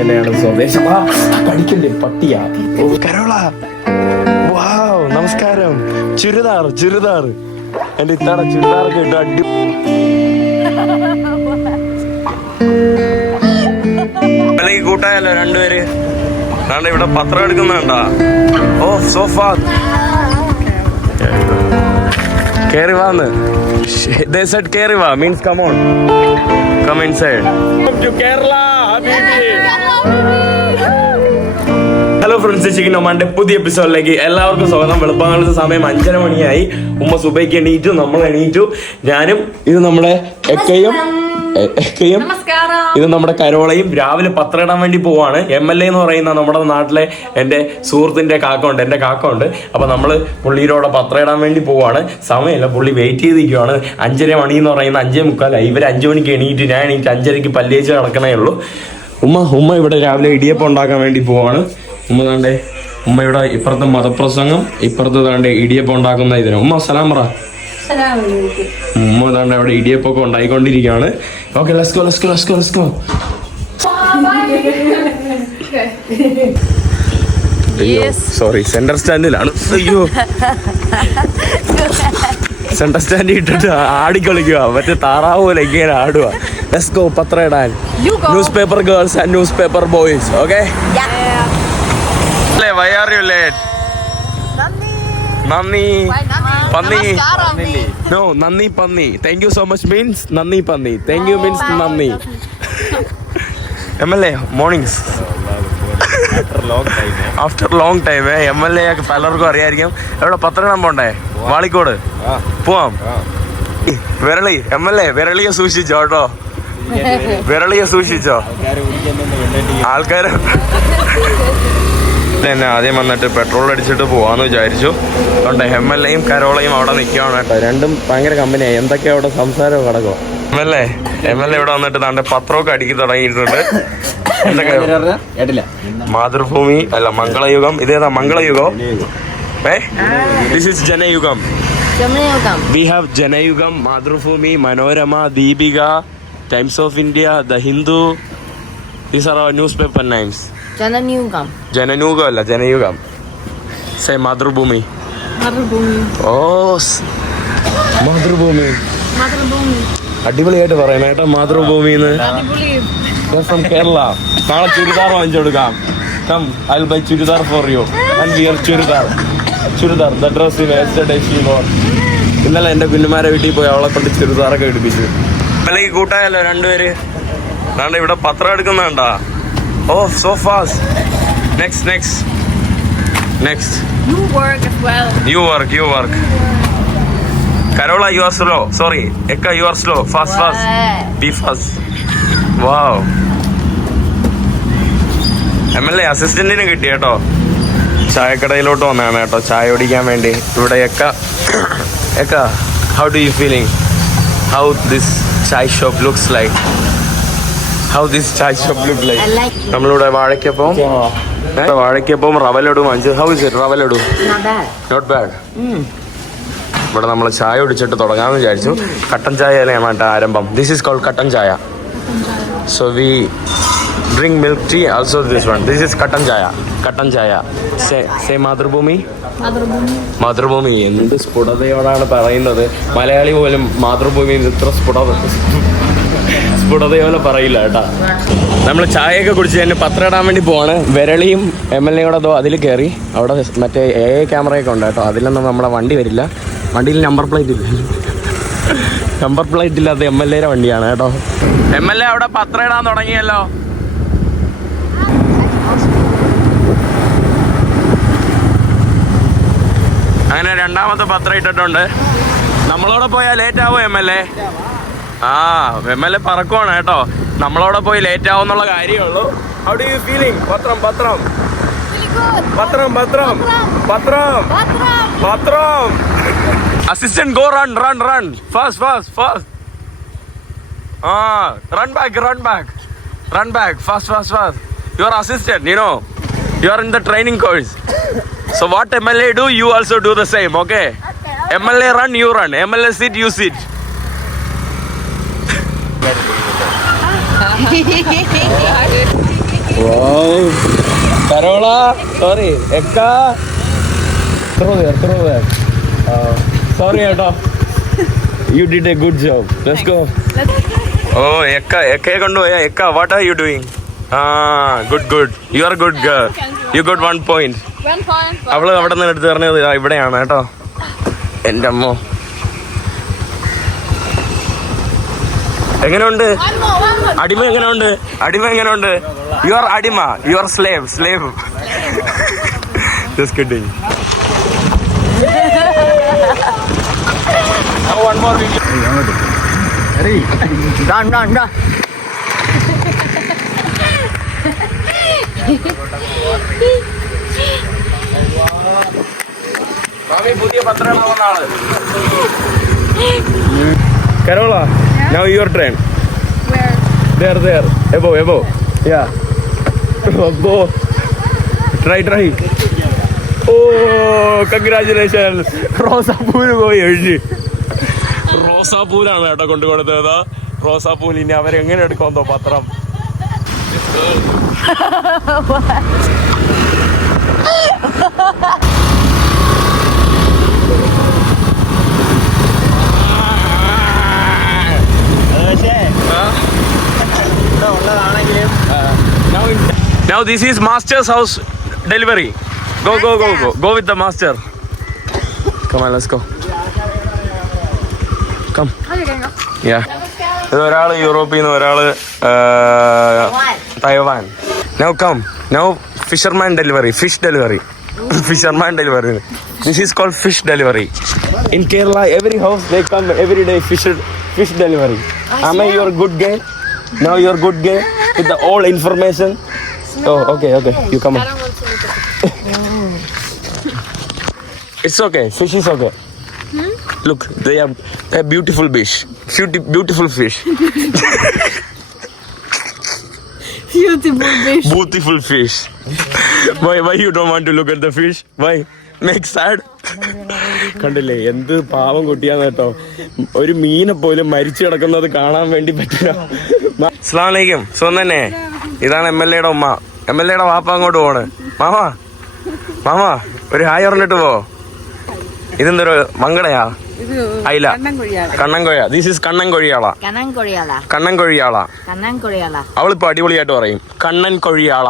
തന്നെയാണ് സ്വദേശം. ആ, കടിക്കല്ലേ പട്ടിയാ. കരോള. വാവ് നമസ്കാരം. ചുരിദാർ ചുരിദാർ. എന്റെ ഇത്താടെ ചുരിദാറൊക്കെ ഇട്ട് അടി അല്ലെങ്കിൽ കൂട്ടായല്ലോ രണ്ടുപേര്. അതാണ്ട് ഇവിടെ പത്രം എടുക്കുന്നുണ്ടാ ഓ സോഫ. കേറി വാന്ന് ദേ സെഡ് കേറി വാ. Means come on come inside to Kerala hello friends chicken ഒമാന്റെ പുതിയ എപ്പിസോഡിലേക്ക് എല്ലാവർക്കും സ്വാഗതം. വെളുപ്പാങ്ങളുടെ സമയം അഞ്ചര മണിയായി. ഉമ്മ സുബൈക്ക് എണീറ്റു നമ്മൾ എണീറ്റു ഞാനും ഇത് നമ്മുടെ എക്കയും. നമസ്കാരം ഇത് നമ്മുടെ കരോളയും രാവിലെ പത്രം ഇടാൻ വേണ്ടി പോവാണ് എം എൽ എ എന്ന് പറയുന്ന നമ്മുടെ നാട്ടിലെ എന്റെ സുഹൃത്തിന്റെ കാക്ക ഉണ്ട് എന്റെ കാക്ക ഉണ്ട് അപ്പൊ നമ്മൾ പുള്ളിയിലൂടെ പത്രം ഇടാൻ വേണ്ടി പോവാണ് സമയമില്ല പുള്ളി വെയിറ്റ് ചെയ്തിരിക്കുവാണ് അഞ്ചര മണി എന്ന് പറയുന്ന അഞ്ചേ മുക്കാലായി ഇവർ അഞ്ചു മണിക്ക് എണീറ്റ് ഞാൻ എണീറ്റ് അഞ്ചരയ്ക്ക് പല്ലേച്ച് നടക്കണേ ഉള്ളൂ ഉമ്മ ഉമ്മ ഇവിടെ രാവിലെ ഇടിയപ്പം ഉണ്ടാക്കാൻ വേണ്ടി പോവാണ് ഉമ്മ താണ്ടേ ഉമ്മ ഇവിടെ ഇപ്പുറത്തെ മതപ്രസംഗം ഇപ്പുറത്ത് താണ്ടേ ഇടിയപ്പം ഉണ്ടാക്കുന്ന ഇതിന് ഉമ്മ സലാം പറ ഉമ്മ അവിടെ ഇടിയപ്പൊക്കെ ഉണ്ടായിക്കൊണ്ടിരിക്കുകയാണ്. ഓക്കെ ലസ്കോ ലസ്കോ ലസ്കോ ലസ്കോ അയ്യോ സോറി സെന്റർ സ്റ്റാൻഡിലാണ് അയ്യോ. സെന്റർ സ്റ്റാൻഡിൽ ഇട്ടിട്ട് ആടിക്കളിക്കുക. മറ്റേ താറാവ് പോലെ ഇങ്ങനെ ആടുക. ലെറ്റ്സ് ഗോ പത്രം ഇടാൻ. Newspaper girls and newspaper boys okay അല്ലേ വൈ ആർ യു ലേറ്റ് നന്ദി. പന്നി. നോ നന്ദി പന്നി. Thank you so much means നന്ദി പന്നി. താങ്ക് യു മീൻസ് നന്ദി. M L A mornings after long time M L A ഒക്കെ പലർക്കും അറിയായിരിക്കും. എവിടെ? പത്ര ഇടാൻ പോണ്ടേ? വാളിക്കോട്. പോവാം. വിരളി എം എൽ എ വിരളിയെ സൂക്ഷിച്ചോ കേട്ടോ വിരളിയെ സൂക്ഷിച്ചോ. ആൾക്കാര് തന്നെ ആദ്യം വന്നിട്ട് പെട്രോൾ അടിച്ചിട്ട് പോവാന്ന് വിചാരിച്ചു. അതുകൊണ്ട് എം എൽ എയും കരോളയും അവിടെ നിൽക്കുകയാണ്. കേട്ടോ രണ്ടും ഭയങ്കര കമ്പനിയായി. എന്തൊക്കെയാ അവിടെ സംസാരം കിടക്കുക M L A M L A ഇവിടെ വന്നിട്ട് താണ്ടെ പത്രമൊക്കെ അടിക്കി തുടങ്ങിയിട്ടുണ്ട്. മാതൃഭൂമി അല്ല മംഗളയുഗം. ഇതേതാ മംഗളയുഗം? ഏ? This is Janayugam. We have Janayugam Mathrubhumi Manorama Deepika Times of India the Hindu these are our newspaper names ജനന്യൂകം ജനനൂകം അല്ല ജനയുഗം. സേ മാതൃഭൂമി. ഓ മാതൃഭൂമി. അടിപൊളിയായിട്ട് പറയാം കേട്ടോ മാതൃഭൂമി ഫ്രം കേരള നാളെ ചുരിദാർ വാങ്ങിച്ചു കൊടുക്കാം. Come I buy churidar for you and wear churidar. Churidar the dress in yesterday she wore ഇന്നലെ എന്റെ കുഞ്ഞുമാരെ വീട്ടിൽ പോയി അവളെ കൊണ്ട് ചുരിദാറൊക്കെ എടുപ്പിച്ചു അല്ലെങ്കിൽ കൂട്ടായല്ലോ രണ്ടുപേര്. ഇവിടെ പത്രം എടുക്കുന്നുണ്ടാ ഓ so fast next next next You work as well. You work work. Work you you are slow sorry എക്ക you are slow fast fast be fast wow M L A അസിസ്റ്റന്റിന് കിട്ടി കേട്ടോ. ചായക്കടയിലോട്ട് വന്നതാണ് കേട്ടോ. ചായ കുടിക്കാൻ വേണ്ടി. ഇവിടെ എക്ക. എക്ക how do you feeling how this chai shop looks like how this chai shop look like like നമ്മളിവിടെ വാഴയ്ക്കപ്പം വാഴയ്ക്കപ്പം റവ ലഡു വാങ്ങിച്ചു ഹൗ ഇസ് ഇറ്റ് റവലടും not bad. നോട്ട് ബാഡ് ഇവിടെ നമ്മൾ ചായ ഒടിച്ചിട്ട് തുടങ്ങാമെന്ന് വിചാരിച്ചു. കട്ടൻ ചായ അല്ലാണ് കേട്ടോ ആരംഭം. This is cold kattan chaya. So we drink milk tea also this one this is kattan chaya. Kattan chaya. Say Mathrubhumi? Mathrubhumi. എന്ത് സ്ഫുടതയോടാണ് പറയുന്നത്? മലയാളി പോലും മാതൃഭൂമി ഇത്ര സ്ഫുടത സ്ഫുടതയോടെ പറയില്ല കേട്ടാ. നമ്മൾ ചായയൊക്കെ കുടിച്ച് തന്നെ പത്രം ഇടാൻ വേണ്ടി പോവാണ്. വിരളിയും എം എൽ എയുടെ അതോ അതിൽ കയറി അവിടെ മറ്റേ എ ക്യാമറയൊക്കെ ഉണ്ട് കേട്ടോ. അതിലൊന്നും നമ്മളെ വണ്ടി വരില്ല. വണ്ടിയിൽ നമ്പർ പ്ലേറ്റ് ഇല്ല. നമ്പർ പ്ലേറ്റ് ഇല്ലാത്ത എം എൽ എയുടെ വണ്ടിയാണ് കേട്ടോ. എം എൽ എ അവിടെ പത്രം ഇടാൻ തുടങ്ങിയല്ലോ. അങ്ങനെ രണ്ടാമത്തെ പത്രം ഇട്ടിട്ടുണ്ട്. നമ്മളോടെ പോയാൽ ലേറ്റ് ആവോ എം എൽ എ? ആ എം എൽ എ പറക്കുവാണ് കേട്ടോ. നമ്മളവിടെ പോയി ലേറ്റ് ആവും എന്നുള്ള കാര്യമുള്ളൂ ഹൗ ഡു യു ഫീലിംഗ് പത്രം പത്രം. പത്രം പത്രം. പത്രം. പത്രം. Assistant go run run run fast fast fast ആ run back run back run back fast fast fast are assistant you know you are in the training course So what do the same okay M L same, run you run M L A seat you sit. കരോള sorry എക്ക throw there throw there. Sorry കേട്ടോ you did a good job let's go oh എക്ക എക്കയെ കൊണ്ടുപോയ എക്ക what are you doing ആ good good you are good girl you good one point One point. അവൾ അവിടെ നിന്ന് എടുത്ത് പറഞ്ഞത് "ആ, ഇവിടെയാണ് കേട്ടോ. എന്റെ അമ്മോ. എങ്ങനെയുണ്ട്. അടിമ എങ്ങനെയുണ്ട് അടിമ എങ്ങനെയുണ്ട് യു ആർ അടിമ you are slave slave just kidding one more video. Run, run, run. മാമി പുതിയ പത്രം ആൾ കരോള now your train Where? There, there. Above, above. Yeah. above. Try, try. Oh, congratulations. റോസാപ്പൂര് പോയി എഴുതി റോസാപ്പൂരാണ് കേട്ടോ കൊണ്ടു കൊടുത്തത് റോസാപ്പൂൽ ഇനി അവരെങ്ങനെ എടുക്കുമെന്നോ പത്രം Now this is master's house delivery. Go, go, go, go. Go with the master. Come on, let's go. Come. How you going up? Yeah. ഇത് ഒരാൾ യൂറോപ്പിൽ നിന്ന് ഒരാൾ Taiwan now come now fisherman delivery fish delivery fisherman delivery this is cold fish delivery in Kerala every house they come every day fish fish delivery am I your good gay now you're good gay with the all information. Oh, okay, okay. You come I don't want to look at It's okay. Fish is okay. Look, they are a beautiful fish. Beauty, beautiful fish. Beautiful fish. Beautiful fish. why? Why you don't want to look at the fish? Why? Make sad. കണ്ടില്ലേ എന്ത് പാവം കുട്ടിയാന്ന് കേട്ടോ ഒരു മീനെ പോലും മരിച്ചു കിടക്കുന്നത് കാണാൻ വേണ്ടി പറ്റില്ല അസ്ലാമലൈക്കും സുഖം തന്നെ? ഇതാണ് എം എൽ എയുടെ ഉമ്മ. എം എൽ എയുടെ വാപ്പ അങ്ങോട്ട് പോണ്. മാമാ മാമാ ഒരു ഹായ് പറഞ്ഞിട്ട് പോ. ഇതെന്തൊരു മങ്കടയാ? അയില. കണ്ണൻകൊഴിയ. ദിസ് ഈസ് കണ്ണൻ കൊഴിയാള കണ്ണൻ കൊഴിയാള. അവളിപ്പോ അടിപൊളിയായിട്ട് പറയും. കണ്ണൻ കൊഴിയാള.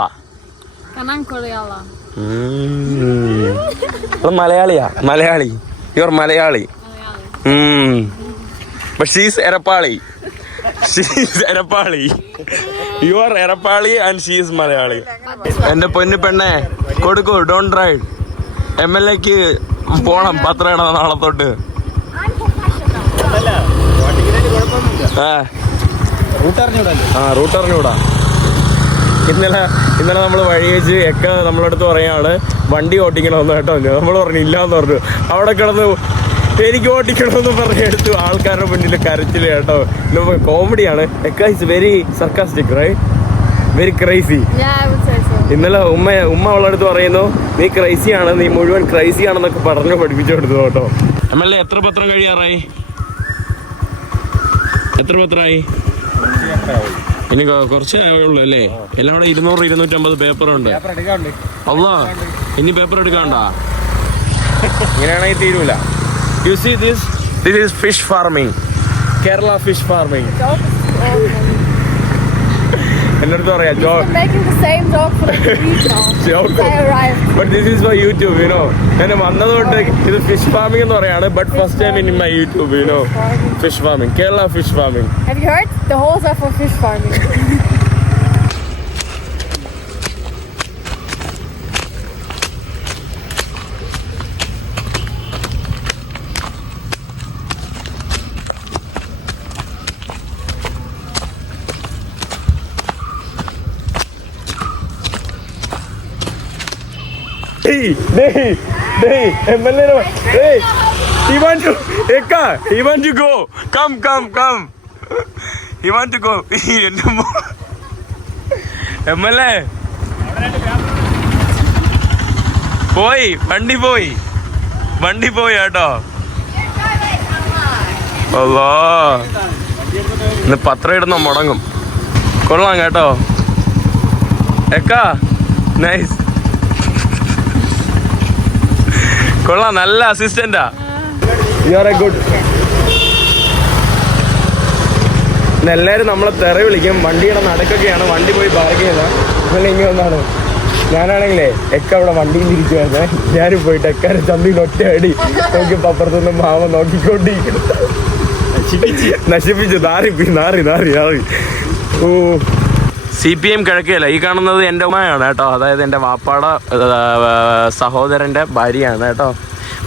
അവൾ മലയാളിയാ. Malayali. Your Malayali. But she's എരപ്പാളി. എരപ്പാളി യു ആർ എരപ്പാളി ആൻഡ് ഷീസ് മലയാളി എന്റെ പൊന്നു പെണ്ണെ കൊടുക്കൂ ഡോണ്ട് റൈഡ് എം എൽ എക്ക് പോണം പത്രം ഇടണം നാളെ തൊട്ട്. ആ. ആ റൂട്ട് അറിഞ്ഞൂടാ ഇന്നലെ ഇന്നലെ നമ്മൾ വഴി വെച്ച് ഒക്കെ നമ്മളടുത്ത് പറയാണ് വണ്ടി ഓട്ടിക്കണമെന്ന് കേട്ടോ. നമ്മൾ പറഞ്ഞു ഇല്ലാന്ന് പറഞ്ഞു. അവിടെ കിടന്ന് എനിക്ക് ഓട്ടിക്കണമെന്ന് പറഞ്ഞെടുത്തു ആൾക്കാരുടെ മുന്നിൽ കരച്ചിൽ കേട്ടോ. നമ്മൾ കോമഡിയാണ് it's very sarcastic right very crazy. ഇന്നലെ ഉമ്മ ഉമ്മ അവളടുത്ത് പറയുന്നു നീ ക്രൈസി ആണ് നീ മുഴുവൻ ക്രൈസി ആണെന്നൊക്കെ പറഞ്ഞു പഠിപ്പിച്ചു കൊടുത്തു കേട്ടോ. എം എൽ എ എത്ര പത്രം കഴിയാറായി? എത്ര പത്രമായി ഇനി കുറച്ച് ഉള്ളൂ അല്ലേ? എല്ലാം കൂടെ ഇരുന്നൂറ് ഇരുന്നൂറ്റമ്പത് പേപ്പർ ഉണ്ട്. അല്ല ഇനി പേപ്പർ എടുക്കാണ്ടാ? ഇങ്ങനെയാണെങ്കിൽ തീരൂല. You see this this is fish farming Kerala fish farming എന്റെ അടുത്ത് പറയാ ജോ Been making the same joke for like a week now. Joke. Since I arrived. But this is for YouTube you know ഞാൻ വന്നത് തൊട്ട് ഇത് fish farming എന്ന് പറയാണ് but first time in my YouTube you know fish farming Kerala fish farming Have you heard? The holes are for fish farming. Hey, hey, hey, MLA, ഡേയ് he want to, Eka, he want to go. Come, come, come. He want to go. M A പോയി വണ്ടി പോയി വണ്ടി പോയി കേട്ടോ അല്ലോ ഇന്ന് പത്രം ഇടുന്ന മുടങ്ങും കൊള്ളാം കേട്ടോ എക്കാ നൈസ് കൊള്ളാം നല്ല അസിസ്റ്റന്റാ യു ആർ എ ഗുഡ് എല്ലാവരും നമ്മളെ തെറി വിളിക്കും. വണ്ടിയുടെ നടക്കൊക്കെയാണ് വണ്ടി പോയി പാർക്ക് ചെയ്യുന്നത് അങ്ങനെ ഇങ്ങനെ ഒന്നാണ് ഞാനാണെങ്കിലേ എക്ക അവിടെ വണ്ടിയിൽ ഇരിക്കുവായിരുന്നേ. ഞാനും പോയിട്ട് എക്കാരെ ചന്തയിൽ ഒറ്റ അടി നോക്കിയപ്പോ അപ്പുറത്തുനിന്ന് മാമ നോക്കിക്കൊണ്ടിരിക്കുന്നു. നശിപ്പിച്ചു. നാറി നാറി നാറി നാറി. ഓ. സി പി എം കിഴക്കുകയല്ല ഈ കാണുന്നത് എന്റെ ഉമ്മയാണ് കേട്ടോ അതായത് എന്റെ വാപ്പാടെ സഹോദരന്റെ ഭാര്യയാണ് കേട്ടോ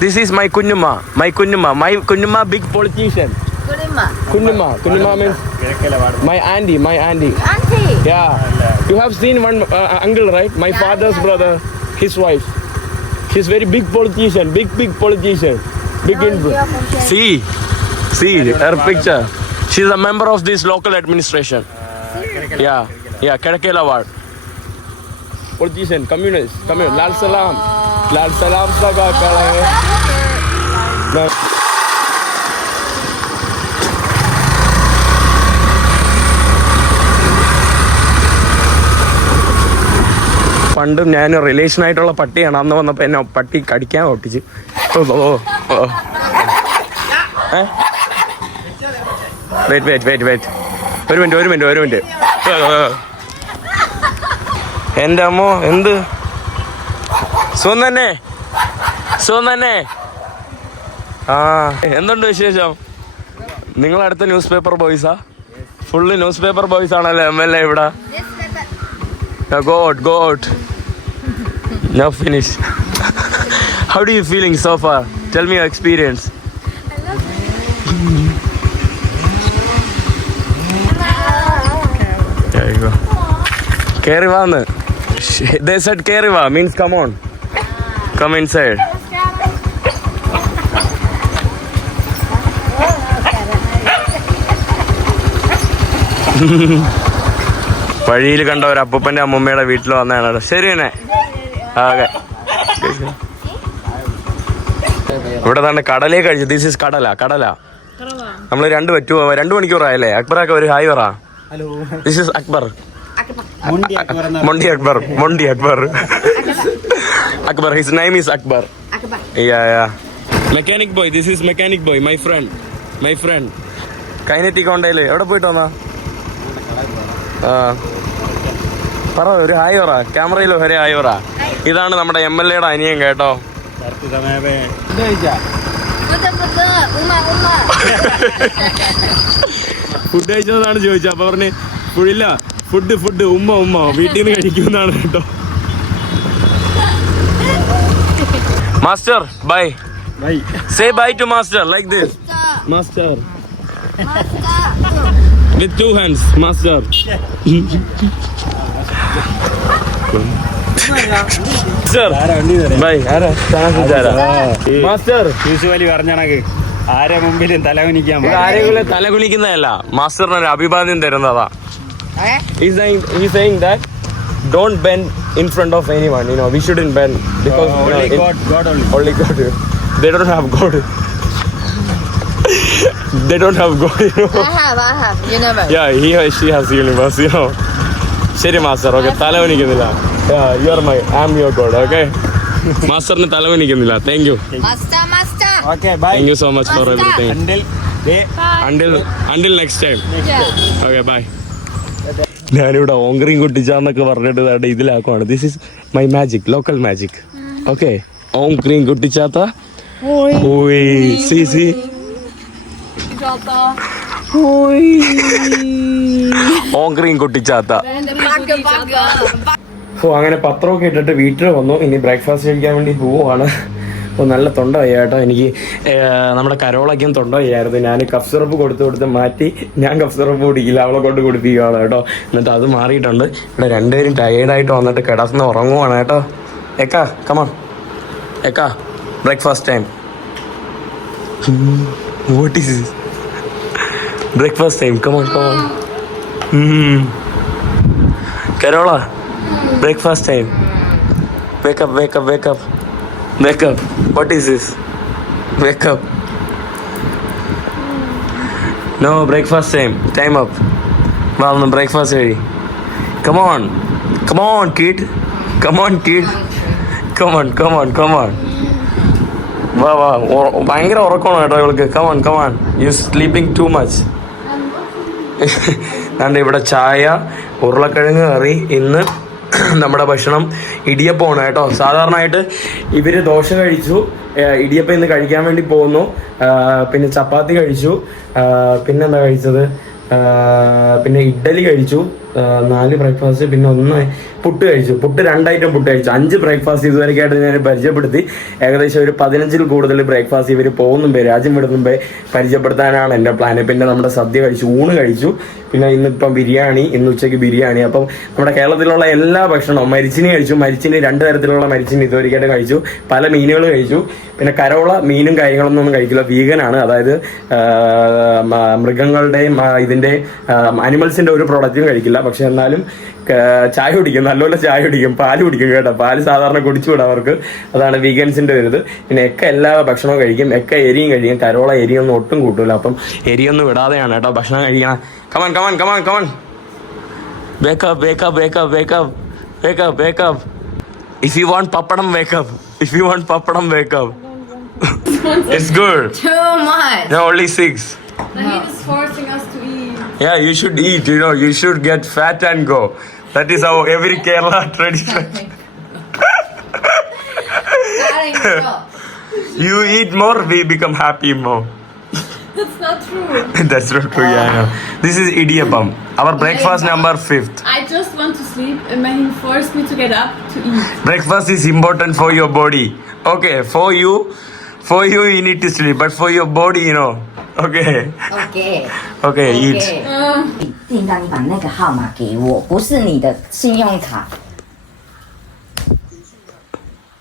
ദിസ് ഈസ് മൈ കുഞ്ഞുമ്മ മൈ കുഞ്ഞുമ്മ മൈ കുഞ്ഞുമ്മ ബിഗ് പൊളിറ്റീഷ്യൻ കുഞ്ഞുമ്മ കുഞ്ഞുമ്മ means my aunty my aunty have seen one uh, uncle, right? My father's brother, his wife. She's very big politician, big big politician, big influence. See, see her picture. She's a member of this local administration. Yeah, yeah, ward. Politician, communist, Come here. Lal Salam, Lal Salam Saga Kala. No. പണ്ട് ഞാൻ relation ആയിട്ടുള്ള പട്ടിയാണ് അന്ന് വന്നപ്പോ എന്നെ പട്ടി കടിക്കാൻ ഒട്ടിച്ച് ഓ, ഓ. ഏ? വെയിറ്റ് വെയിറ്റ് വെയിറ്റ് വെയിറ്റ് ഒരു മിനിറ്റ് ഒരു മിനിറ്റ് ഒരു മിനിറ്റ് എന്റെ അമ്മോ എന്ത്? സുഖം തന്നെ സുഖം തന്നെ ആ എന്തുണ്ട് വിശേഷം? നിങ്ങൾ അടുത്ത ന്യൂസ് പേപ്പർ ബോയ്സാ ഫുള്ള് ന്യൂസ് പേപ്പർ ബോയ്സ് ആണല്ലേ എം എൽ എ ഇവിടെ? Got got no finish how do you feeling do you feeling so far? Tell me your They said Keriva means come on. Come inside. വഴിയിൽ കണ്ട ഒരു അപ്പൂപ്പന്റെ അമ്മൂമ്മയുടെ വീട്ടിൽ വന്നതാണ്. ശരി തന്നെ ഓക്കെ ഇവിടെ തന്നെ കടലേ കഴിച്ചു. ദിസ് ഇസ് കടല കടല. നമ്മൾ രണ്ട് പറ്റുമോ രണ്ട് മണിക്കൂറായല്ലേ? അക്ബറൊക്കെ ഒരു ഹായ് പറ. Hello this is Akbar. മുണ്ടി Akbar മൊണ്ടി Akbar Akbar. His name is Akbar. Mechanic boy this is mechanic boy my friend my friend Kinetic ഹോണ്ടയിൽ എവിടെ പോയിട്ട് വന്നാ? ആ. പറ ഒരു ഹായ് പറ. ക്യാമറയിൽ ഒരു ഹായ് പറ. ഇതാണ് നമ്മുടെ എം എൽ എയുടെ അനിയൻ കേട്ടോ. ഫുഡ് കഴിച്ചതാണ് ചോദിച്ചത്. അപ്പൊ പറഞ്ഞ് ഫുഡില്ല ഫുഡ് ഫുഡ് ഉമ്മ ഉമ്മ വീട്ടിൽ നിന്ന് കഴിക്കുന്നതാണ് കേട്ടോ. Master bye bye say bye to master like this master with two hands master master ആരാ യൂസുവലി മുമ്പിലും തലകുനിക്കാൻ ആരെങ്കിലും തല കുനിക്കുന്നതല്ല മാസ്റ്ററിന് ഒരു അഭിവാദ്യം തരുന്നതാ. He's saying, he's saying that don't bend in front of anyone. You know, we shouldn't bend because you know, only it- God God only only God. They don't have God. they don't have God. You know. I have I have. You never. Yeah, he or she has universe. You know. ശരി master okay തലവനിക്കുന്നില്ല you are my am your God okay മാസ്റ്ററിന് തലവനിക്കുന്നില്ല thank you Master master. Okay bye thank you so much for everything until day until until next time Yeah. Okay bye ഞാനിവിടെ ഓങ്കറിയും കുട്ടിച്ചാന്നൊക്കെ പറഞ്ഞിട്ട് വേണ്ട ഇതിലാക്കുവാണ്. This is my magic local magic okay ഓങ്കറിയും കുട്ടിച്ചാത്ത? ഓങ്കറിയും സി സി. ഓം ക്രീം കുട്ടിച്ചാത്ത. ഓ അങ്ങനെ പത്രമൊക്കെ ഇട്ടിട്ട് വീട്ടിൽ വന്നു. ഇനി ബ്രേക്ക്ഫാസ്റ്റ് കഴിക്കാൻ വേണ്ടി പോവുകയാണ്. അപ്പോൾ നല്ല തൊണ്ട വയ്യ കേട്ടോ എനിക്ക് നമ്മുടെ കരോളയ്ക്കും തൊണ്ട വയ്യായിരുന്നു ഞാൻ കഫ് സിറപ്പ് കൊടുത്ത് കൊടുത്ത് മാറ്റി ഞാൻ കഫ് സിറപ്പ് കുടിക്കില്ല. അവളെ കൊണ്ട് കുടിപ്പിക്കുകയാണ് കേട്ടോ. എന്നിട്ട് അത് മാറിയിട്ടുണ്ട്. ഇവിടെ രണ്ടുപേരും ടയേർഡായിട്ട് വന്നിട്ട് കിടന്ന് ഉറങ്ങുവാണ് കേട്ടോ. എക്കാ come on എക്കാ breakfast time what is breakfast time come on come on കരോള breakfast time wake up wake up wake up up, wake up. Wake up. What is this? Wake up. No, breakfast same. Time up. Well, no breakfast ready. Come on. Come on, kid. Come on, kid. Come on, come on, come on. വാ വാ ഭയങ്കര ഉറക്കമാണ് കേട്ടോ ഇവൾക്ക് come on come on you sleeping too much അതുകൊണ്ട് ഇവിടെ ചായ ഉരുളക്കിഴങ്ങ് കറി ഇന്ന് നമ്മുടെ ഭക്ഷണം ഇടിയപ്പമാണ് കേട്ടോ. സാധാരണയായിട്ട് ഇവർ ദോശ കഴിച്ചു ഇടിയപ്പം ഇന്ന് കഴിക്കാൻ വേണ്ടി പോകുന്നു. പിന്നെ ചപ്പാത്തി കഴിച്ചു. പിന്നെന്താ കഴിച്ചത്? പിന്നെ ഇഡ്ഡലി കഴിച്ചു. നാല് ബ്രേക്ക്ഫാസ്റ്റ് പിന്നെ ഒന്ന് പുട്ട് കഴിച്ചു. പുട്ട് രണ്ടായിട്ടും പുട്ട് കഴിച്ചു. അഞ്ച് ബ്രേക്ക്ഫാസ്റ്റ് ഇതുവരെയായിട്ട് ഞാൻ പരിചയപ്പെടുത്തി. ഏകദേശം ഒരു പതിനഞ്ചിൽ കൂടുതൽ ബ്രേക്ക്ഫാസ്റ്റ് ഇവർ പോകുന്നുമ്പേ രാജ്യം വിടുന്നുമ്പേ പരിചയപ്പെടുത്താനാണ് എന്റെ പ്ലാൻ പിന്നെ നമ്മുടെ സദ്യ കഴിച്ചു ഊണ് കഴിച്ചു. പിന്നെ ഇന്നിപ്പം ബിരിയാണി ഇന്ന് ഉച്ചയ്ക്ക് ബിരിയാണി. അപ്പം നമ്മുടെ കേരളത്തിലുള്ള എല്ലാ ഭക്ഷണവും മരിച്ചിനി കഴിച്ചു. മരിച്ചിനി രണ്ട് തരത്തിലുള്ള മരിച്ചിനി ഇതുവരെയായിട്ട് കഴിച്ചു. പല മീനുകൾ കഴിച്ചു. പിന്നെ കരോള മീനും കാര്യങ്ങളൊന്നും ഒന്നും കഴിക്കില്ല. വീഗനാണ്. അതായത് മൃഗങ്ങളുടെയും ഇതിന്റെ അനിമൽസിന്റെ ഒരു പ്രോഡക്റ്റും കഴിക്കില്ല. പക്ഷെ എന്നാലും ചായ കുടിക്കും നല്ലപോലെ ചായ കുടിക്കും പാൽ കുടിക്കും കേട്ടോ. പാൽ സാധാരണ കുടിച്ചുകൂടാ അവർക്ക്. അതാണ് വീഗൻസിന്റെ ഒരു ഇത് പിന്നെ എക്ക എല്ലാ ഭക്ഷണവും കഴിക്കും. എക്ക എരിയും കഴിക്കും. കരോള എരിയൊന്നും ഒട്ടും കൂട്ടൂല. അപ്പം എരിയൊന്നും വിടാതെയാണ് കേട്ടോ ഭക്ഷണം കഴിക്കണം. Come on come on come on come on wake up wake up wake up wake up wake up wake up if you want pappadam wake up if you want pappadam wake up it's good Too much. No, only six. He is forcing us to eat. Yeah, you should eat, you know, you should get fat and go. That is how every Kerala tradition. You eat more, we become happy more. That's not true. That's not true, yeah, I know. This is idiyappam. Our breakfast number fifth. I just want to sleep and Mahim forced me to get up to eat. Breakfast is important for your body. Okay, for you, for you, you need to sleep, but for your body, you know. Okay, Okay. okay, eat. Okay. Uh, 订单，你把那个号码给我，不是你的信用卡。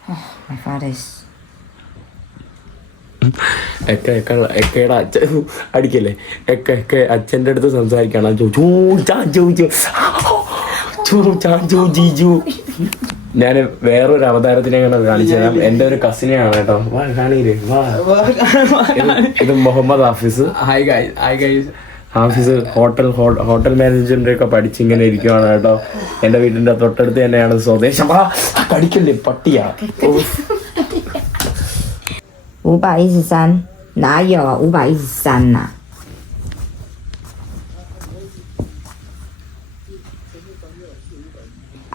Oh, my father is എക്ക എക്ക എക്കയുടെ അച്ഛൻ അടിക്കല്ലേ എക്ക എക്ക അച്ഛൻ്റെ അടുത്ത് സംസാരിക്കണം ചോ ചൂ ചാ ചൂ ചൂ ചൂ ചാ ചൂ ജി ചൂ ഞാൻ വേറൊരു അവതാരത്തിനെ അങ്ങനെ കാണിച്ചു തരാം എൻ്റെ ഒരു കസിനെയാണ് കേട്ടോ വാ കാണീര് വാ ഇത് ഇത് Muhammad Hafiz hi guys hi guys Hafiz hotel ho- hotel management ഒക്കെ പഠിച്ച് ഇങ്ങനെ ഇരിക്കുവാണ് കേട്ടോ എൻ്റെ വീടിന്റെ തൊട്ടടുത്ത് തന്നെയാണ് സ്വദേശം ആ, ആ, കടിക്കല്ലേ പട്ടിയാ ഓ. 五百一十三，哪有啊？五百一十三呐？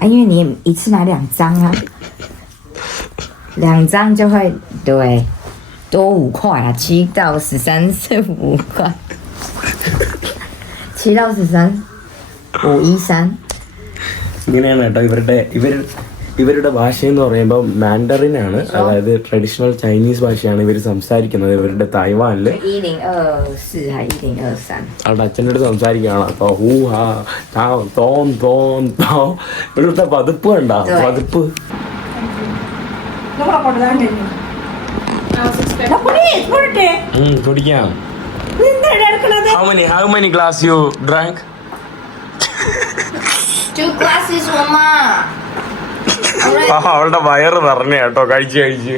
因为你一次拿两张啊，两张就会对多五块啊，七到十三是五块，七到十三五一三。 ഇങ്ങനെയാണ് കേട്ടോ ഇവരുടെ ഇവർ ഇവരുടെ ഭാഷ എന്ന് പറയുമ്പോൾ മാൻഡറിൻ ആണ് അതായത് ട്രഡീഷണൽ ചൈനീസ് ഭാഷയാണ് ഇവർ സംസാരിക്കുന്നത്. ഇവരുടെ തായ്വാനിൽ അവരുടെ അച്ഛനോട് സംസാരിക്കുകയാണ്. അപ്പോൾ ഹൂ ഹാ തോൻ തോ ഇവിടുത്തെ പതിപ്പ് കണ്ടാ? പതിപ്പ്. കുടിക്കാം How many how many glass you drank? Two glasses, Mama. ആ അവളുടെ വയറ് നിറഞ്ഞ കേട്ടോ. കഴിച്ച് കഴിച്ച്?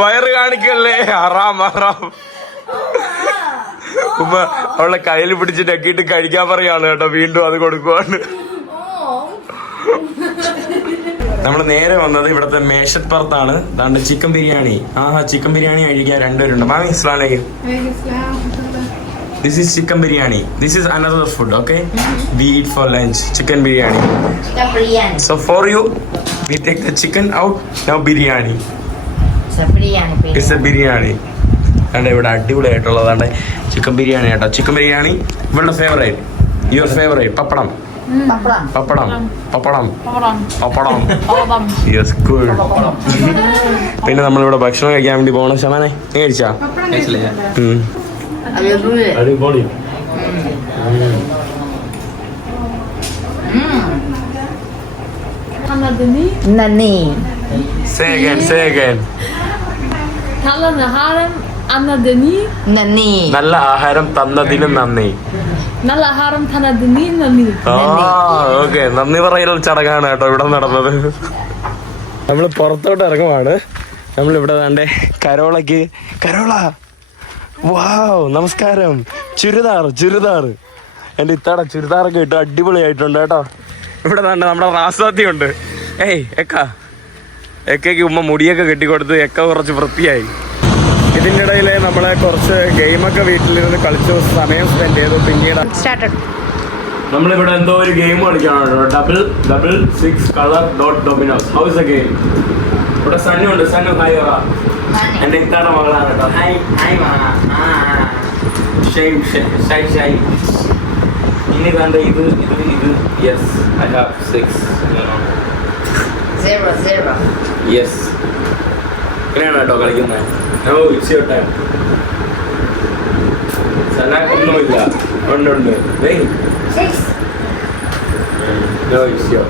വയറ് കാണിക്കല്ലേ? ഹറാം ഹറാം ഉമ്മ അവളെ കയ്യിൽ പിടിച്ച് ഡക്കിയിട്ട് കഴിക്കാൻ പറയാണ് കേട്ടോ. വീണ്ടും അത് കൊടുക്കുവാണ്. നമ്മൾ നേരെ വന്നത് ഇവിടുത്തെ മേശപ്പുറത്താണ്. ദാണ്ട് ചിക്കൻ ബിരിയാണി. ആഹാ ചിക്കൻ ബിരിയാണി കഴിക്കാൻ രണ്ടുപേരുണ്ട്. മാമി ഇസ്ലാമലേക്ക് this is chicken biryani this is another food okay we eat for lunch chicken biryani so for you we take the chicken out now biryani it's a biryani. It's a biryani അതെ ഇവിടെ അടിപൊളിയായിട്ടുള്ളതാണ് chicken biryani കേട്ടോ. Chicken biryani ഇവളുടെ favourite your favourite pappadam. Pappadam. Pappadam. Pappadam. Yes good പിന്നെ നമ്മളിവിടെ ഭക്ഷണം കഴിക്കാൻ വേണ്ടി പോകണം ശമാനെ നീ കഴിച്ചാ? അടിപൊളി Anna Deni. Nani? Say again, say again. Kalla Naharam. Anna Deni. Nani? നല്ല ആഹാരം തന്നതിന് നന്ദി Nalla Haram Tana Deni Nani. ആ ഓക്കെ നന്ദി പറയുന്ന ചടങ്ങാണ് കേട്ടോ ഇവിടെ നടന്നത് നമ്മൾ പുറത്തോട്ട് ഇറങ്ങുവാണ് നമ്മൾ ഇവിടെ വേണ്ടേ കരോളക്ക് കരോള വാവ് നമസ്കാരം. ചുരിദാർ ചുരിദാർ. എന്റെ ഇത്താട ചുരിദാറൊക്കെ ഇട്ട് അടിപൊളിയായിട്ടുണ്ട് കേട്ടോ. ഇവിടെ തന്നെ നമ്മുടെ റാസാത്തി ഉണ്ട്. ഏയ് എക്ക. എക്കയ്ക്ക് ഉമ്മ മുടിയൊക്കെ കെട്ടിക്കൊടുത്ത് എക്ക കുറച്ച് വൃത്തിയായി. ഇതിന്റെ ഇടയിൽ നമ്മളെ കുറച്ച് ഗെയിമൊക്കെ വീട്ടിലിരുന്ന് കളിച്ചു സമയം സ്പെൻഡ് ചെയ്തു. പിന്നീട് നമ്മളിവിടെ എന്തോ ഒരു game കളിക്കാനുണ്ടോ double double six colour dot dominoes house a game ഇവിടെ സണ്ണു ഉണ്ട്. സണ്ണു പറ എന്റെ ഇത്താടെ മകളാണ് കേട്ടോ. ഇനി കണ്ട ഇത് ഇത് ഇത്. Yes I have six. Yes ഇങ്ങനെയാണ് കേട്ടോ കളിക്കുന്നത്? ഓ ഇറ്റ്സ് യുവർ ടൈം സനാക്കൊന്നുമില്ല ഉണ്ട് ഉണ്ട്. നോ ഇറ്റ്സ് യുവർ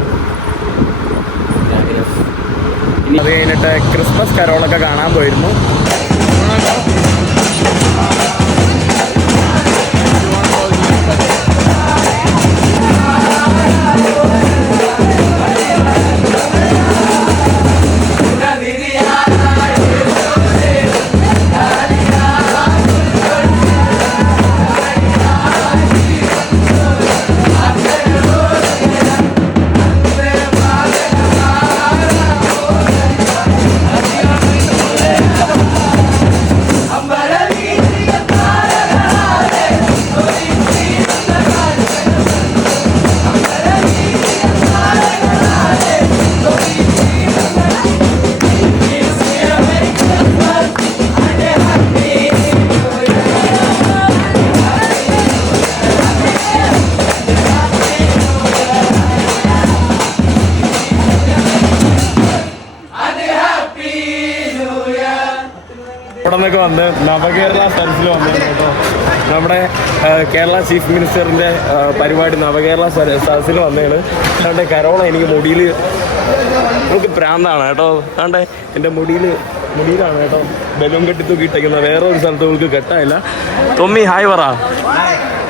ഇനി അത് കഴിഞ്ഞിട്ട് ക്രിസ്മസ് കരോളൊക്കെ കാണാൻ പോയിരുന്നു. വന്ന് നവകേരള സദസ്സിൽ വന്നു കേട്ടോ. നമ്മുടെ കേരള ചീഫ് മിനിസ്റ്ററിന്റെ പരിപാടി നവകേരള സദ- സദസ്സിൽ വന്നതാണ് അതുകൊണ്ട് കരോള എനിക്ക് മുടിയിൽ നമുക്ക് പ്രാന്താണ് കേട്ടോ. അതുകൊണ്ട് എന്റെ മുടിയിൽ മുടിയിലാണ് കേട്ടോ. ബലൂൺ കെട്ടി തൂക്കിയിട്ടേക്കുന്നത് വേറെ ഒരു സ്ഥലത്ത് നമുക്ക് കെട്ടായില്ല തൊമ്മി ഹായ് പറ.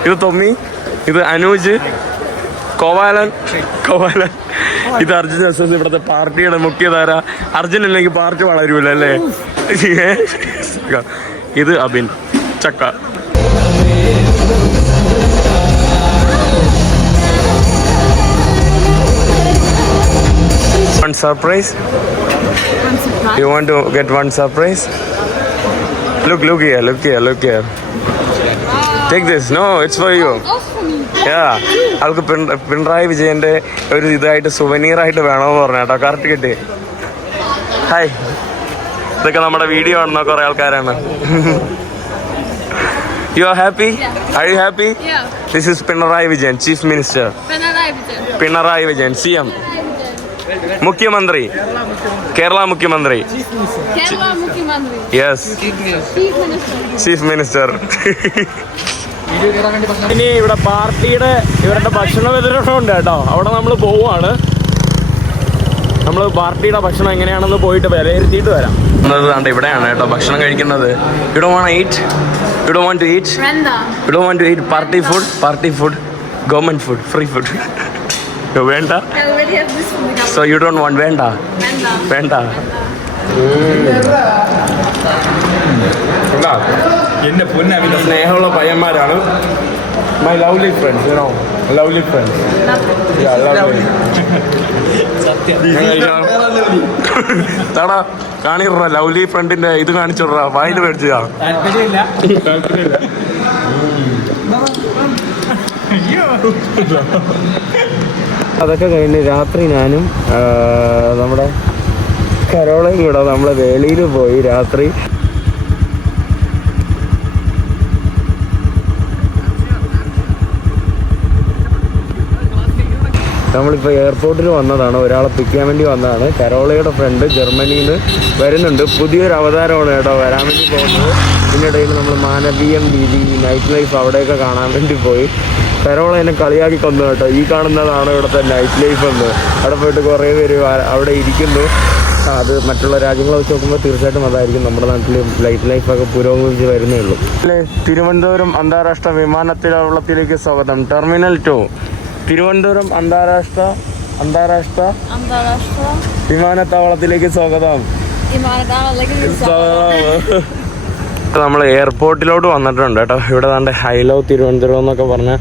ഇത് തൊമ്മി ഇത് അനൂജ് കോവാലൻ കോവാലൻ. ഇത് അർജുൻ അസോസ് ഇവിടുത്തെ പാർട്ടിയുടെ മുഖ്യധാര. അർജുൻ അല്ലെങ്കിൽ പാർട്ടി വളരൂല അല്ലേ? ഇത് അബിൻ. ചക്ക. Surprise you want to get one surprise look look look look take this no it's for you അവൾക്ക് പിണറായി വിജയന്റെ ഒരു ഇതായിട്ട് സുവനീർ ആയിട്ട് വേണമെന്ന് പറഞ്ഞു കേട്ടോ. കറക്റ്റ് കിട്ടി. ഹായ് ഇതൊക്കെ നമ്മുടെ വീഡിയോ ആണെന്നോ കുറെ ആൾക്കാരാണ്. You are happy I you happy. This is Pinarayi Vijayan chief minister. Pinarayi Vijayan. C M മുഖ്യമന്ത്രി. കേരള മുഖ്യമന്ത്രി. യെസ്. ചീഫ് മിനിസ്റ്റർ ഇനി ഇവിടെ പാർട്ടിയുടെ ഇവരുടെ ഭക്ഷണ വിതരണം ഉണ്ട് കേട്ടോ. അവിടെ നമ്മൾ പോവാണ് നമ്മൾ പാർട്ടിയുടെ ഭക്ഷണം എങ്ങനെയാണെന്ന് പോയിട്ട് വിലയിരുത്തിയിട്ട് വരാം. കണ്ട് ഇവിടെയാണ് കേട്ടോ ഭക്ഷണം കഴിക്കുന്നത്. ഇവിടെ വോണ്ട് ഈറ്റ് ഇവിടെ വോണ്ട് ടു ഈറ്റ്. ഇവിടെ want to eat party food party food government food free food വേണ്ട. So you don't want? വേണ്ട. വേണ്ട. എന്റെ പൊന്നവിധ സ്നേഹമുള്ള പയ്യന്മാരാണ്. My lovely friends you know lovely friends തടാ കാണിട ലവ്ലി ഫ്രണ്ടിന്റെ ഇത് കാണിച്ചോടാ വായിൽ മേടിച്ചതാ. അതൊക്കെ കഴിഞ്ഞ് രാത്രി ഞാനും നമ്മുടെ കരോളയും കൂടെ നമ്മളെ വേളിയിൽ പോയി രാത്രി നമ്മളിപ്പോൾ എയർപോർട്ടിൽ വന്നതാണ്. ഒരാളെ പിക്ക് ചെയ്യാൻ വേണ്ടി വന്നതാണ്. കരോളയുടെ ഫ്രണ്ട് ജർമ്മനിയിൽ നിന്ന് വരുന്നുണ്ട്. പുതിയൊരു അവതാരമാണ് കേട്ടോ വരാൻ വേണ്ടി പോകുന്നത്. ഇതിനിടയിൽ നമ്മൾ മാനവീയം രീതി നൈറ്റ് ലൈഫ് അവിടെയൊക്കെ കാണാൻ വേണ്ടി പോയി. കരോള എന്നെ കളിയാക്കി കൊന്നു കേട്ടോ. ഈ കാണുന്നതാണ് ഇവിടുത്തെ നൈറ്റ് ലൈഫ് എന്ന്. അവിടെ പോയിട്ട് കുറേ പേര് അവിടെ ഇരിക്കുന്നു. അത് മറ്റുള്ള രാജ്യങ്ങളെ വെച്ച് നോക്കുമ്പോൾ തീർച്ചയായിട്ടും അതായിരിക്കും നമ്മുടെ നാട്ടിൽ ലൈറ്റ് ലൈഫൊക്കെ പുരോഗമിച്ച് വരുന്നേ ഉള്ളൂ. തിരുവനന്തപുരം അന്താരാഷ്ട്ര വിമാനത്താവളത്തിലേക്ക് സ്വാഗതം. ടെർമിനൽ ടു തിരുവനന്തപുരം അന്താരാഷ്ട്ര അന്താരാഷ്ട്ര അന്താരാഷ്ട്ര വിമാനത്താവളത്തിലേക്ക് സ്വാഗതം. സ്വാഗതം. നമ്മൾ എയർപോർട്ടിലോട്ട് വന്നിട്ടുണ്ട് കേട്ടോ. ഇവിടെ ദാണ്ട് ഹൈലോ തിരുവനന്തപുരം എന്നൊക്കെ പറഞ്ഞ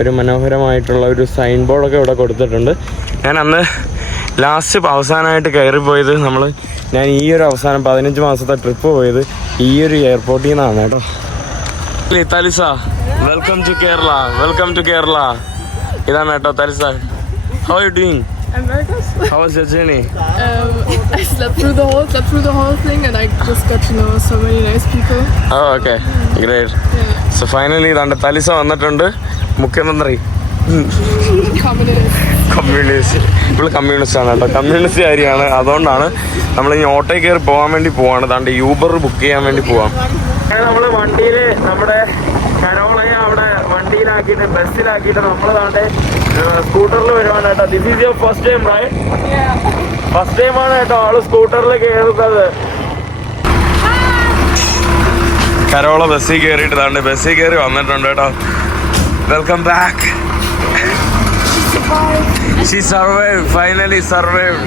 ഒരു മനോഹരമായിട്ടുള്ള ഒരു സൈൻ ബോർഡൊക്കെ ഇവിടെ കൊടുത്തിട്ടുണ്ട്. ഞാൻ അന്ന് ലാസ്റ്റ് അവസാനമായിട്ട് പോയത് നമ്മൾ ഞാൻ ഈ ഒരു അവസാനം പതിനഞ്ച് മാസത്തെ ട്രിപ്പ് പോയത് ഈ ഒരു എയർപോർട്ടിൽ നിന്നാണ് കേട്ടോ. Talisa welcome to Kerala welcome to Kerala ഇതാണ് കേട്ടോ Talisa how you doing I'm very good. How was your journey Um, I slept through the whole slept through the whole thing, and I just got to know so many nice people. Oh okay great so finally ഇതാണ്ട് Talisa വന്നിട്ടുണ്ട്. മുഖ്യമന്ത്രി. Communist communist ആണ് കേട്ടോ. Communist കാര്യമാണ് അതുകൊണ്ടാണ് നമ്മൾ ഇനി ഓട്ടോയിൽ കയറി പോകാൻ വേണ്ടി പോവാണ്. താണ്ട് യൂബർ ബുക്ക് ചെയ്യാൻ വേണ്ടി പോവാം. നമ്മൾ വണ്ടിയിൽ നമ്മുടെ വണ്ടിയിലാക്കിയിട്ട് ബസ്സിലാക്കിയിട്ട് നമ്മൾ താണ്ട് സ്കൂട്ടറിൽ വരുവാനായിട്ടോ this is your first time ride first time ആണ് കേട്ടോ ആൾ സ്കൂട്ടറിൽ കയറുന്നത് കരോള ബസ്സിൽ കയറിയിട്ട് താണ്ട് ബസ്സിൽ കയറി വന്നിട്ടുണ്ട് കേട്ടോ. Welcome back she survive finally survive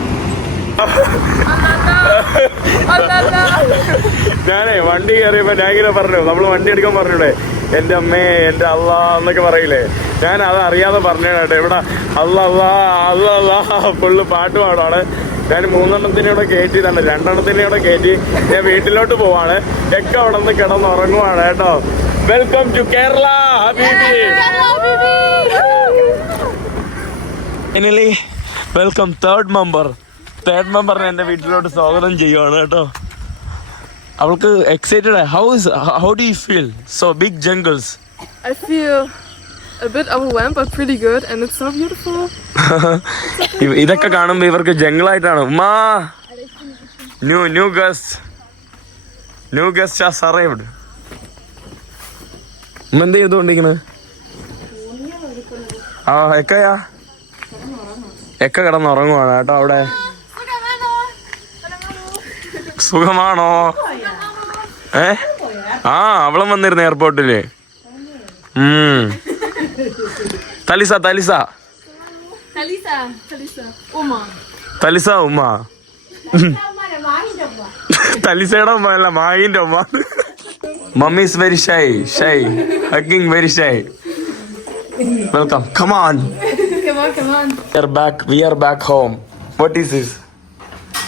ഞാനേ വണ്ടി കയറിയപ്പോ ഞാൻ ഇങ്ങനെ പറഞ്ഞു. നമ്മൾ വണ്ടി എടുക്കാൻ പറഞ്ഞൂടെ? എന്റെ അമ്മേ എന്റെ അള്ളാ എന്നൊക്കെ പറയില്ലേ? ഞാൻ അത് അറിയാതെ പറഞ്ഞു കേട്ടോ. ഇവിടെ അല്ല അള്ളാ അല്ല അല്ല ഫുള്ള് പാട്ട് പാടാണ് ഞാൻ മൂന്നെണ്ണത്തിനെ കൂടെ കയറ്റി തന്നെ രണ്ടെണ്ണത്തിനെ കൂടെ കയറ്റി ഞാൻ വീട്ടിലോട്ട് പോവാണ്. ഒക്കെ അവിടെ നിന്ന് കിടന്ന് ഉറങ്ങുവാണ് കേട്ടോ. വെൽക്കം ടു കേരള ഹബീബി വെൽക്കം തേർഡ് മെമ്പർ തേർഡ് മെമ്പറിനെ എന്റെ വീട്ടിലോട്ട് സ്വാഗതം ചെയ്യുവാണ് കേട്ടോ. അവൾക്ക് excited how is how do you feel so big jungles I feel a bit overwhelmed, but pretty good, and it's so beautiful. ഇതൊക്കെ കാണുമ്പോൾ ഇവർക്ക് ജംഗിളായിട്ടാണ്. ഉമ്മാ! New new guest new guest has arrived ഉമ്മ എന്ത് ചെയ്തുകൊണ്ടിരിക്കുന്നത് ആ എക്കയാ? എക്ക കിടന്നുറങ്ങുവാണ് കേട്ടോ അവിടെ. സുഖമാണോ ഏ ആ അവളും വന്നിരുന്നു എയർപോർട്ടിൽ ഉം തലിസ തലിസ. തലിസ ഉമ്മ തലിസയുടെ ഉമ്മ അല്ല മായിന്റെ ഉമ്മ mummy's very shy shy hugging very shy welcome come on. We are back. We are back home. What is this?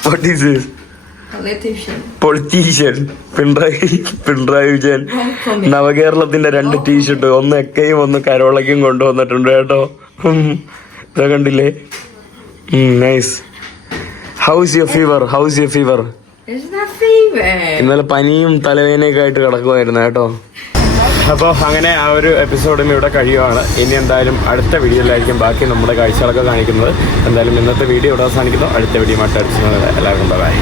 What is this? Politician. T shirt Pinarayi Pinarayi Vijayan നവകേരളത്തിന്റെ രണ്ട് ടീഷർട്ട് ഒന്ന് എക്കയും ഒന്ന് കരോളയ്ക്കും കൊണ്ടുവന്നിട്ടുണ്ട് കേട്ടോ. ഇതാ കണ്ടില്ലേ? Nice house your fever house your fever. ഇന്നലെ പനിയും തലവേദനയൊക്കെ ആയിട്ട് കിടക്കുമായിരുന്നു കേട്ടോ. അപ്പോൾ അങ്ങനെ ആ ഒരു എപ്പിസോഡും ഇവിടെ കഴിയുവാണ്. ഇനി എന്തായാലും അടുത്ത വീഡിയോയിലായിരിക്കും ബാക്കി നമ്മുടെ കാഴ്ചകളൊക്കെ കാണിക്കുന്നത്. എന്തായാലും ഇന്നത്തെ വീഡിയോ ഇവിടെ അവസാനിക്കുന്നു. അടുത്ത വീഡിയോ ആയിട്ട് അടിച്ചു എല്ലാവർക്കും ബൈ